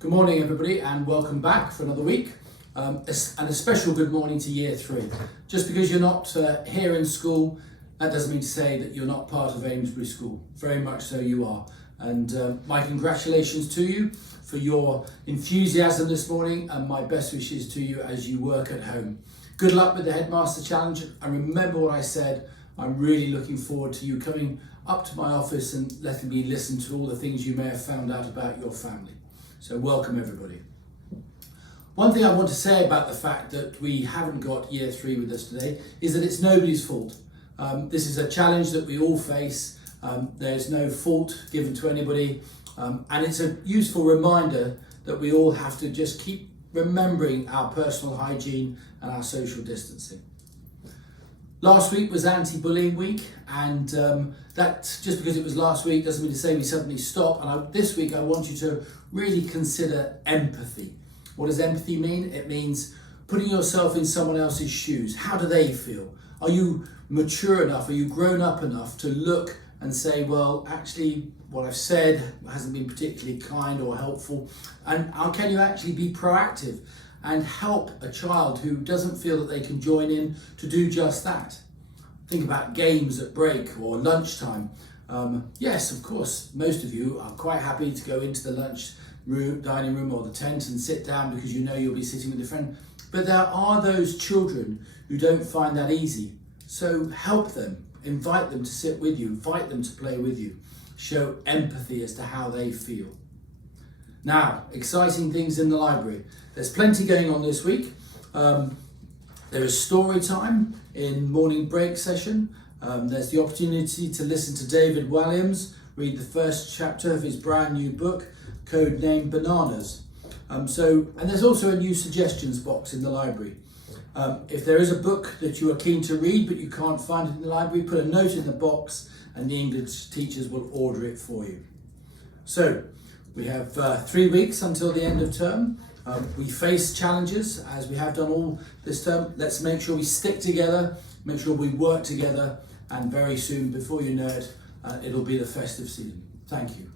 Good morning everybody and welcome back for another week and a special good morning to year 3. Just because you're not here in school, that doesn't mean to say that you're not part of Amesbury School. Very much so you are, and my congratulations to you for your enthusiasm this morning and my best wishes to you as you work at home. Good luck with the Headmaster Challenge, and remember what I said. I'm really looking forward to you coming up to my office and letting me listen to all the things you may have found out about your family. So welcome everybody. One thing I want to say about the fact that we haven't got year 3 with us today is that it's nobody's fault. This is a challenge that we all face. There's no fault given to anybody, and it's a useful reminder that we all have to just keep remembering our personal hygiene and our social distancing. Last week was anti-bullying week, and that just because it was last week doesn't mean to say we suddenly stop. And this week I want you to really consider empathy. What does empathy mean? It means putting yourself in someone else's shoes. How do they feel? Are you mature enough? Are you grown up enough to look and say, well, actually what I've said hasn't been particularly kind or helpful? And how can you actually be proactive and help a child who doesn't feel that they can join in to do just that? Think about games at break or lunchtime. Yes, of course, most of you are quite happy to go into the dining room or the tent and sit down because you know you'll be sitting with a friend. But there are those children who don't find that easy. So help them, invite them to sit with you, invite them to play with you. Show empathy as to how they feel. Now, exciting things in the library. There's plenty going on this week. There is story time in morning break session. There's the opportunity to listen to David Walliams read the first chapter of his brand new book, codenamed Bananas. And there's also a new suggestions box in the library. If there is a book that you are keen to read but you can't find it in the library, put a note in the box and the English teachers will order it for you. So, we have 3 weeks until the end of term. We face challenges as we have done all this term. Let's make sure we stick together, make sure we work together, and very soon, before you know it, it'll be the festive season. Thank you.